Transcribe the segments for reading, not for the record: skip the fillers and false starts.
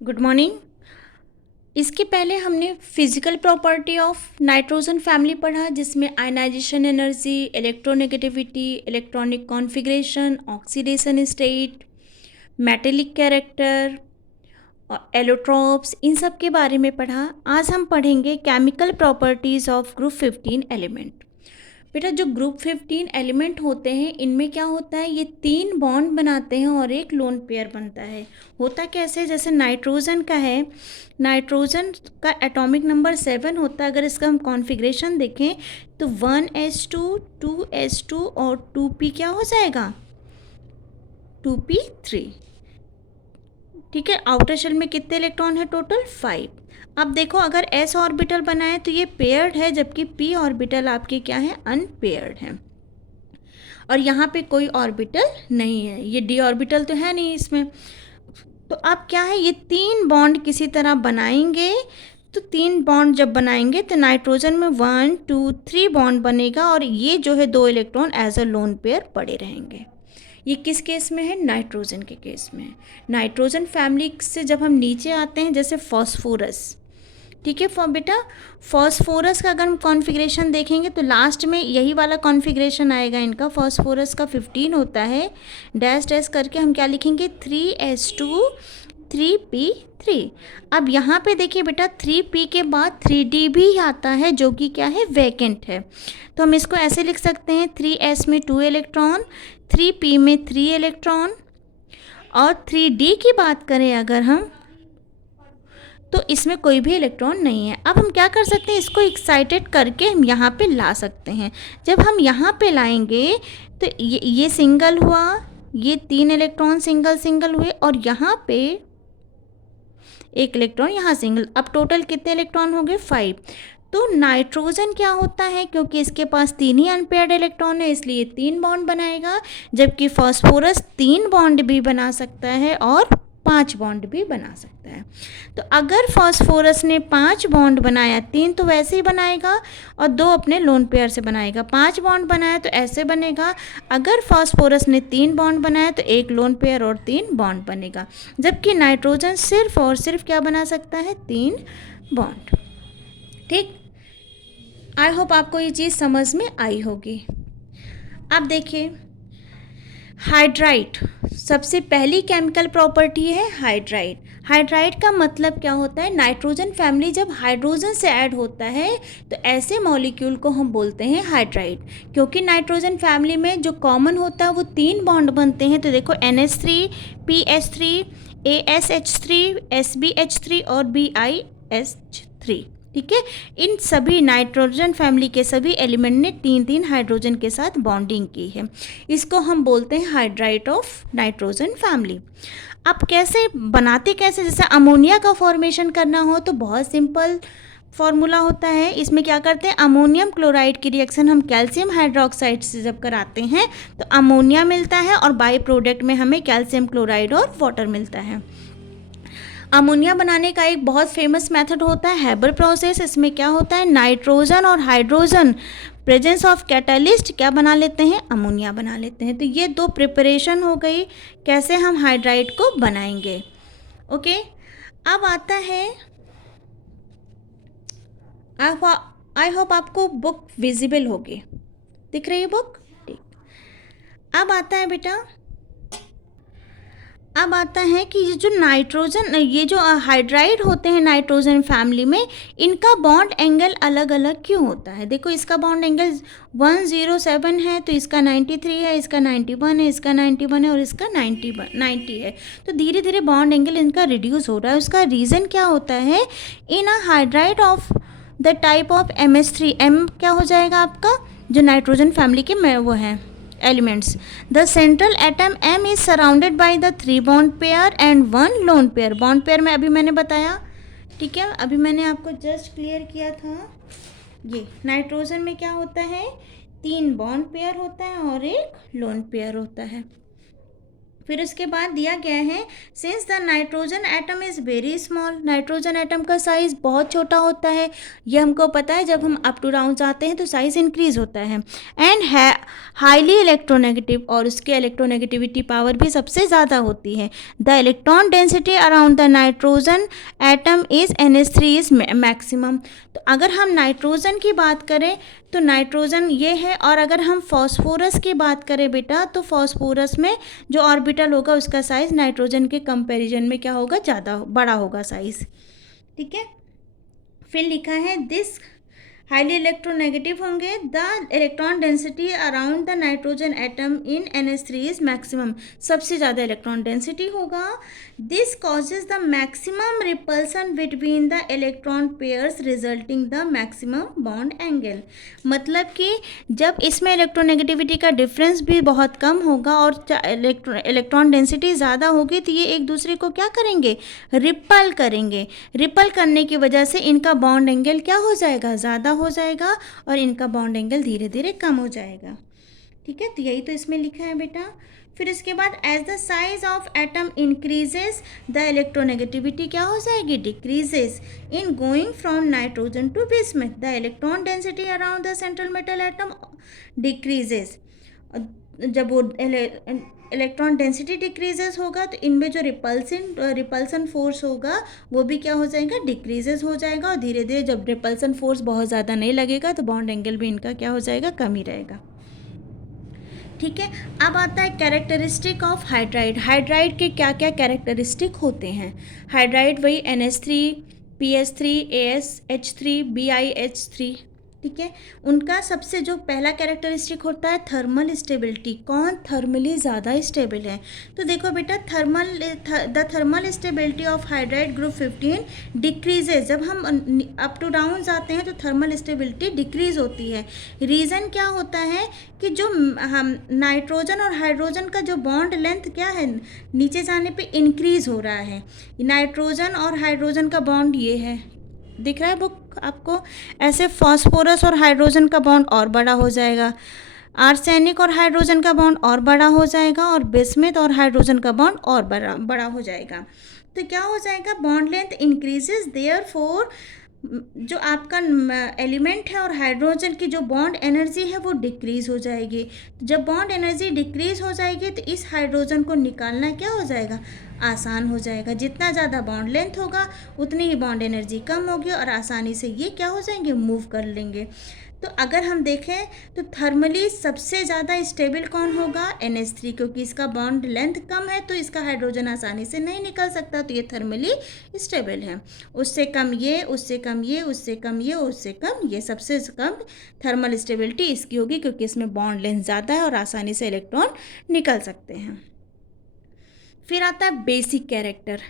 Good morning. इसके पहले हमने physical property of nitrogen family पढ़ा, जिसमें ionization energy, electronegativity, electronic configuration, oxidation state, metallic character और एलोट्रॉप्स, इन सब के बारे में पढ़ा। आज हम पढ़ेंगे chemical properties of group 15 element. बेटा, जो ग्रुप 15 एलिमेंट होते हैं, इनमें क्या होता है, ये 3 बॉन्ड बनाते हैं और एक लोन पेयर बनता है। होता कैसे, जैसे नाइट्रोजन का है, नाइट्रोजन का एटॉमिक नंबर 7 होता है। अगर इसका हम कॉन्फ़िगरेशन देखें तो 1s2, 2s2 और 2p क्या हो जाएगा, 2p3। ठीक है, आउटर शेल में कितने इलेक्ट्रॉन है, टोटल 5। अब देखो, अगर s ऑर्बिटल बनाए तो ये पेयर्ड है, जबकि p ऑर्बिटल आपके क्या है, अनपेयर्ड है। और यहाँ पे कोई ऑर्बिटल नहीं है, ये d ऑर्बिटल तो है नहीं इसमें। तो अब क्या है, ये 3 बॉन्ड किसी तरह बनाएंगे। तो 3 बॉन्ड जब बनाएंगे तो नाइट्रोजन में 1 2 3 बॉन्ड बनेगा, और ये जो है 2 electron as a lone pair पड़े रहेंगे। ये किस केस में है, नाइट्रोजन के केस में है। नाइट्रोजन फैमिली से जब हम नीचे आते हैं, जैसे फॉस्फोरस, ठीक है बेटा, फॉस्फोरस का अगर हम कॉन्फ़िगरेशन देखेंगे तो लास्ट में यही वाला कॉन्फ़िगरेशन आएगा इनका। फॉस्फोरस का 15 होता है, डैश डैश करके हम क्या लिखेंगे, 3s2 3p3। अब यहाँ पे देखिए बेटा, 3p के बाद 3d भी आता है, जो कि क्या है, वैकेंट है। तो हम इसको ऐसे लिख सकते हैं, 3s में 2 इलेक्ट्रॉन, 3p में 3 इलेक्ट्रॉन, और 3d की बात करें अगर हम, तो इसमें कोई भी इलेक्ट्रॉन नहीं है। अब हम क्या कर सकते हैं, इसको एक्साइटेड करके हम यहाँ पे ला सकते हैं। जब हम यहाँ पे लाएंगे तो ये सिंगल हुआ, ये 3 इलेक्ट्रॉन सिंगल सिंगल हुए, और यहाँ पे एक इलेक्ट्रॉन, यहाँ सिंगल। अब टोटल कितने इलेक्ट्रॉन हो गए, 5। तो नाइट्रोजन क्या होता है, क्योंकि इसके पास 3 ही अनपेयर्ड इलेक्ट्रॉन है, इसलिए 3 बॉन्ड बनाएगा, जबकि फॉस्फोरस 3 बॉन्ड भी बना सकता है और 5 बॉन्ड भी बना सकता है। तो अगर फॉस्फोरस ने 5 बॉन्ड बनाया, 3 तो वैसे ही बनाएगा और 2 अपने लोन पेयर से बनाएगा। 5 बॉन्ड बनाया तो ऐसे बनेगा। अगर फॉस्फोरस ने 3 बॉन्ड बनाया तो 1 लोन पेयर और 3 बॉन्ड बनेगा, जबकि नाइट्रोजन सिर्फ और सिर्फ क्या बना सकता है, 3 बॉन्ड। ठीक, आई होप आपको ये चीज़ समझ में आई होगी। अब देखिए, हाइड्राइड सबसे पहली केमिकल प्रॉपर्टी है हाइड्राइड। हाइड्राइड का मतलब क्या होता है, नाइट्रोजन फैमिली जब हाइड्रोजन से ऐड होता है तो ऐसे मॉलिक्यूल को हम बोलते हैं हाइड्राइड। क्योंकि नाइट्रोजन फैमिली में जो कॉमन होता है वो 3 बॉन्ड बनते हैं। तो देखो, NH3, PH3, ASH3, SBH3 और BiH3। ठीक है, इन सभी नाइट्रोजन फैमिली के सभी एलिमेंट ने 3 हाइड्रोजन के साथ बॉन्डिंग की है। इसको हम बोलते हैं हाइड्राइड ऑफ नाइट्रोजन फैमिली। अब कैसे बनाते, कैसे, जैसे अमोनिया का फॉर्मेशन करना हो तो बहुत सिंपल फॉर्मूला होता है। इसमें क्या करते हैं, अमोनियम क्लोराइड की रिएक्शन हम कैल्शियम हाइड्रोक्साइड से जब कराते हैं तो अमोनिया मिलता है, और बाई प्रोडक्ट में हमें कैल्शियम क्लोराइड और वाटर मिलता है। अमोनिया बनाने का एक बहुत फेमस मेथड होता है हैबर प्रोसेस। इसमें क्या होता है, नाइट्रोजन और हाइड्रोजन प्रेजेंस ऑफ कैटलिस्ट क्या बना लेते हैं, अमोनिया बना लेते हैं। तो ये 2 प्रिपरेशन हो गई कैसे हम हाइड्राइड को बनाएंगे। ओके, अब आता है, आई होप आपको बुक विजिबल होगी, दिख रही है बुक, ठीक। अब आता है बेटा, अब आता है कि ये जो नाइट्रोजन, ये जो हाइड्राइड होते हैं नाइट्रोजन फैमिली में, इनका बॉन्ड एंगल अलग अलग क्यों होता है। देखो, इसका बॉन्ड एंगल 107 है, तो इसका 93 है, इसका 91 है, इसका 91 है, और इसका 90 है। तो धीरे धीरे बॉन्ड एंगल इनका रिड्यूस हो रहा है। उसका रीज़न क्या होता है, in a hydride of the type of MS3, M क्या हो जाएगा आपका, जो नाइट्रोजन फैमिली के में वो है elements, the central atom M is surrounded by the 3 bond pair and 1 lone pair। bond pair में अभी मैंने बताया, ठीक है, अभी मैंने आपको जस्ट क्लियर किया था। ये नाइट्रोजन में क्या होता है, 3 बॉन्ड पेयर होता है और 1 लोन पेयर होता है। फिर उसके बाद दिया गया है since the nitrogen atom is very small, nitrogen atom का साइज़ बहुत छोटा होता है, ये हमको पता है, जब हम अप टू डाउन जाते हैं तो साइज़ इंक्रीज़ होता है, एंड है हाईली इलेक्ट्रोनेगेटिव, और उसके इलेक्ट्रोनेगेटिविटी पावर भी सबसे ज़्यादा होती है। The electron density around the nitrogen atom is NH3 is maximum. तो अगर हम नाइट्रोजन की बात करें तो नाइट्रोजन ये है, और अगर हम फॉस्फोरस की बात करें बेटा तो फॉस्फोरस में जो ऑर्बिटल होगा उसका साइज़ नाइट्रोजन के कंपैरिजन में क्या होगा, ज़्यादा बड़ा होगा साइज़। ठीक है, फिर लिखा है दिस हाईली इलेक्ट्रोनेगेटिव होंगे, the electron density around the nitrogen atom in NH3 is maximum, सबसे ज़्यादा इलेक्ट्रॉन डेंसिटी होगा। This causes the maximum repulsion between the electron pairs resulting the maximum bond angle, मतलब कि जब इसमें इलेक्ट्रोनेगेटिविटी का difference भी बहुत कम होगा और इलेक्ट्रॉन डेंसिटी ज़्यादा होगी तो ये एक दूसरे को क्या करेंगे, रिपल करेंगे। रिपल करने की वजह से इनका बॉन्ड एंगल क्या हो जाएगा, ज़्यादा हो जाएगा, और इनका बॉन्ड एंगल धीरे धीरे कम हो जाएगा। ठीक है, तो यही तो इसमें लिखा है बेटा। फिर इसके बाद as the size of atom increases the electronegativity क्या हो जाएगी, decreases in going from nitrogen to bismuth, the electron density around the central metal atom decreases. जब वो इलेक्ट्रॉन डेंसिटी डिक्रीजेस होगा तो इनमें जो रिपल्सन फोर्स होगा वो भी क्या हो जाएगा, डिक्रीजेस हो जाएगा, और धीरे धीरे जब रिपल्सन फोर्स बहुत ज़्यादा नहीं लगेगा तो बॉन्ड एंगल भी इनका क्या हो जाएगा, कम ही रहेगा। ठीक है, अब आता है कैरेक्टरिस्टिक ऑफ हाइड्राइड। हाइड्राइड के क्या क्या कैरेक्टरिस्टिक होते हैं। हाइड्राइड वही NH3 PS3 AsH3 BiH3। ठीक है, उनका सबसे जो पहला कैरेक्टरिस्टिक होता है थर्मल स्टेबिलिटी, कौन थर्मली ज़्यादा स्टेबल है। तो देखो बेटा the thermal stability of hydride group 15 decreases, जब हम अप टू डाउन जाते हैं तो थर्मल स्टेबिलिटी डिक्रीज होती है। रीज़न क्या होता है कि जो हम नाइट्रोजन और हाइड्रोजन का जो बॉन्ड लेंथ क्या है, नीचे जाने पे इंक्रीज हो रहा है। नाइट्रोजन और हाइड्रोजन का बॉन्ड ये है, दिख रहा है बुक आपको, ऐसे फॉस्फोरस और हाइड्रोजन का बॉन्ड और बड़ा हो जाएगा, आर्सेनिक और हाइड्रोजन का बॉन्ड और बड़ा हो जाएगा, और बिस्मथ और हाइड्रोजन का बॉन्ड और बड़ा हो जाएगा। तो क्या हो जाएगा, बॉन्ड लेंथ इंक्रीजेस, देयरफॉर जो आपका एलिमेंट है और हाइड्रोजन की जो बॉन्ड एनर्जी है वो डिक्रीज़ हो जाएगी। जब बॉन्ड एनर्जी डिक्रीज़ हो जाएगी तो इस हाइड्रोजन को निकालना क्या हो जाएगा, आसान हो जाएगा। जितना ज़्यादा बॉन्ड लेंथ होगा उतनी ही बॉन्ड एनर्जी कम होगी और आसानी से ये क्या हो जाएंगे, मूव कर लेंगे। तो अगर हम देखें तो थर्मली सबसे ज़्यादा स्टेबल कौन होगा, NH3, क्योंकि इसका बॉन्ड लेंथ कम है तो इसका हाइड्रोजन आसानी से नहीं निकल सकता, तो ये थर्मली स्टेबल है। उससे कम ये, उससे कम ये, उससे कम ये, उससे कम ये, सबसे कम थर्मल स्टेबिलिटी इसकी होगी क्योंकि इसमें बॉन्ड लेंथ ज़्यादा है और आसानी से इलेक्ट्रॉन निकल सकते हैं। फिर आता है बेसिक कैरेक्टर।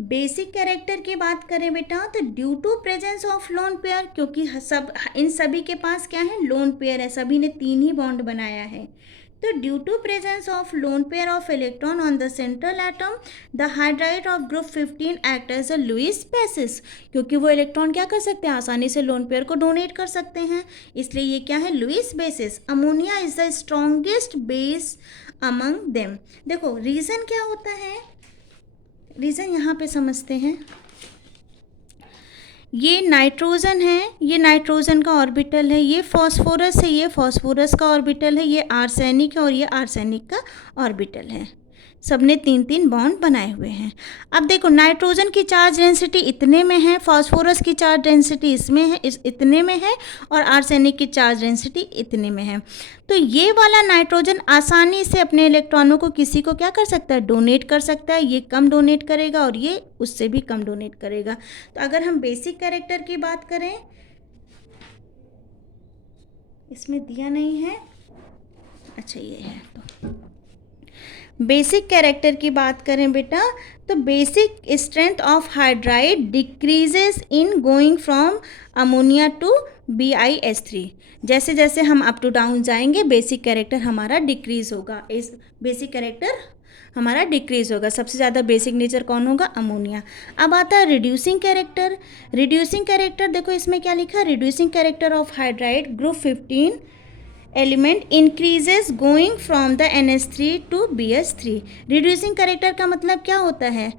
बेसिक कैरेक्टर की बात करें बेटा तो due to presence of lone pair, क्योंकि इन सभी के पास क्या है, लोन पेयर है, सभी ने 3 ही बॉन्ड बनाया है। तो due to presence of lone pair of electron on the central atom the hydride of group 15 act as a Lewis basis, क्योंकि वो इलेक्ट्रॉन क्या कर सकते हैं, आसानी से लोन पेयर को डोनेट कर सकते हैं, इसलिए ये क्या है, Lewis basis. Ammonia is the strongest base among them. देखो रीज़न क्या होता है, रीज़न यहाँ पे समझते हैं। ये नाइट्रोजन है, ये नाइट्रोजन का ऑर्बिटल है, ये फॉस्फोरस है, ये फॉस्फोरस का ऑर्बिटल है, ये आर्सेनिक है और ये आर्सेनिक का ऑर्बिटल है। सबने 3-3 बॉन्ड बनाए हुए हैं। अब देखो नाइट्रोजन की चार्ज डेंसिटी इतने में है, फॉस्फोरस की चार्ज डेंसिटी इसमें है, इतने में है, और आर्सेनिक की चार्ज डेंसिटी इतने में है। तो ये वाला नाइट्रोजन आसानी से अपने इलेक्ट्रॉनों को किसी को क्या कर सकता है, डोनेट कर सकता है। ये कम डोनेट करेगा और ये उससे भी कम डोनेट करेगा। तो अगर हम बेसिक कैरेक्टर की बात करें, इसमें दिया नहीं है, अच्छा ये है। तो बेसिक कैरेक्टर की बात करें बेटा तो basic strength of hydride decreases in going from ammonia to BiH3। जैसे जैसे हम अप टू डाउन जाएंगे बेसिक कैरेक्टर हमारा डिक्रीज होगा, इस बेसिक कैरेक्टर हमारा डिक्रीज होगा। सबसे ज़्यादा बेसिक नेचर कौन होगा, अमोनिया। अब आता है रिड्यूसिंग कैरेक्टर। रिड्यूसिंग कैरेक्टर देखो इसमें क्या लिखा है, reducing character of hydride group 15 element increases going from the NH3 to BH3। Reducing character का मतलब क्या होता है,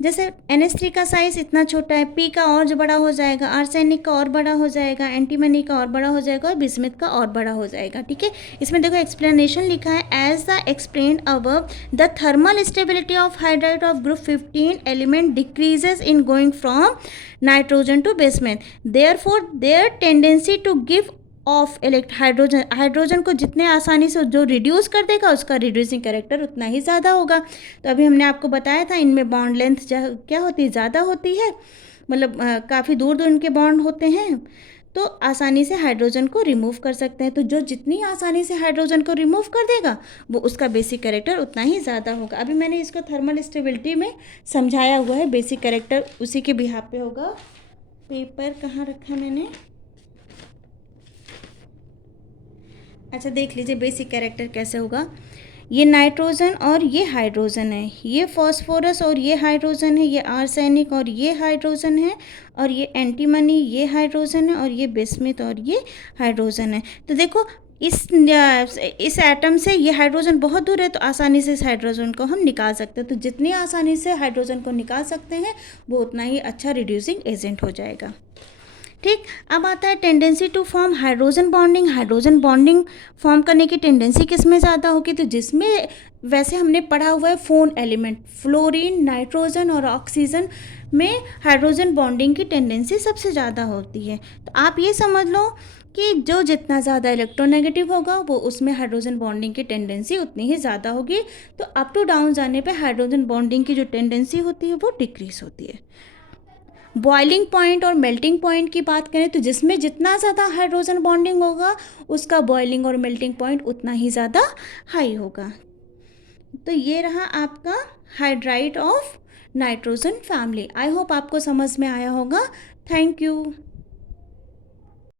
जैसे NH3 का साइज़ इतना छोटा है, P का और जो बड़ा हो जाएगा, आर्सेनिक का और बड़ा हो जाएगा, एंटीमनी का और बड़ा हो जाएगा और बिस्मिथ का और बड़ा हो जाएगा। ठीक है, इसमें देखो एक्सप्लेनेशन लिखा है, as the explained above the thermal stability of hydride of group 15 element decreases in going from nitrogen to bismuth, therefore their tendency to give off hydrogen, hydrogen को जितने आसानी से जो रिड्यूस कर देगा उसका रिड्यूसिंग करेक्टर उतना ही ज़्यादा होगा। तो अभी हमने आपको बताया था इनमें बॉन्ड लेंथ क्या होती है, ज़्यादा होती है, मतलब काफ़ी दूर दूर इनके बॉन्ड होते हैं, तो आसानी से हाइड्रोजन को रिमूव कर सकते हैं। तो जो जितनी आसानी से हाइड्रोजन को रिमूव कर देगा वो उसका बेसिक करेक्टर उतना ही ज़्यादा होगा। अभी मैंने इसको थर्मल स्टेबिलिटी में समझाया हुआ है, बेसिक करेक्टर उसी के बिहाफ पे होगा। पेपर कहाँ रखा मैंने, अच्छा देख लीजिए बेसिक कैरेक्टर कैसे होगा। ये नाइट्रोजन और ये हाइड्रोजन है, ये फॉस्फोरस और ये हाइड्रोजन है, ये आर्सेनिक और ये हाइड्रोजन है, और ये एंटीमनी ये हाइड्रोजन है, और ये बिस्मिथ और ये हाइड्रोजन है। तो देखो इस एटम से ये हाइड्रोजन बहुत दूर है, तो आसानी से इस हाइड्रोजन को हम निकाल सकते हैं। तो जितनी आसानी से हाइड्रोजन को निकाल सकते हैं वो उतना ही अच्छा रिड्यूसिंग एजेंट हो जाएगा। ठीक, अब आता है tendency to form hydrogen bonding. Hydrogen bonding form करने की टेंडेंसी किस में ज़्यादा होगी, तो जिसमें वैसे हमने पढ़ा हुआ है फोन एलिमेंट, फ्लोरीन, नाइट्रोजन और ऑक्सीजन में हाइड्रोजन बॉन्डिंग की टेंडेंसी सबसे ज़्यादा होती है। तो आप ये समझ लो कि जो जितना ज़्यादा इलेक्ट्रोनेगेटिव होगा वो उसमें हाइड्रोजन बॉन्डिंग की टेंडेंसी उतनी ही ज़्यादा होगी। तो अप टू डाउन जाने पे हाइड्रोजन बॉन्डिंग की जो टेंडेंसी होती है वो डिक्रीज होती है। बॉइलिंग पॉइंट और मेल्टिंग पॉइंट की बात करें तो जिसमें जितना ज़्यादा हाइड्रोजन बॉन्डिंग होगा उसका बॉइलिंग और मेल्टिंग पॉइंट उतना ही ज़्यादा हाई होगा। तो ये रहा आपका hydride of nitrogen family. I hope आपको समझ में आया होगा। Thank you.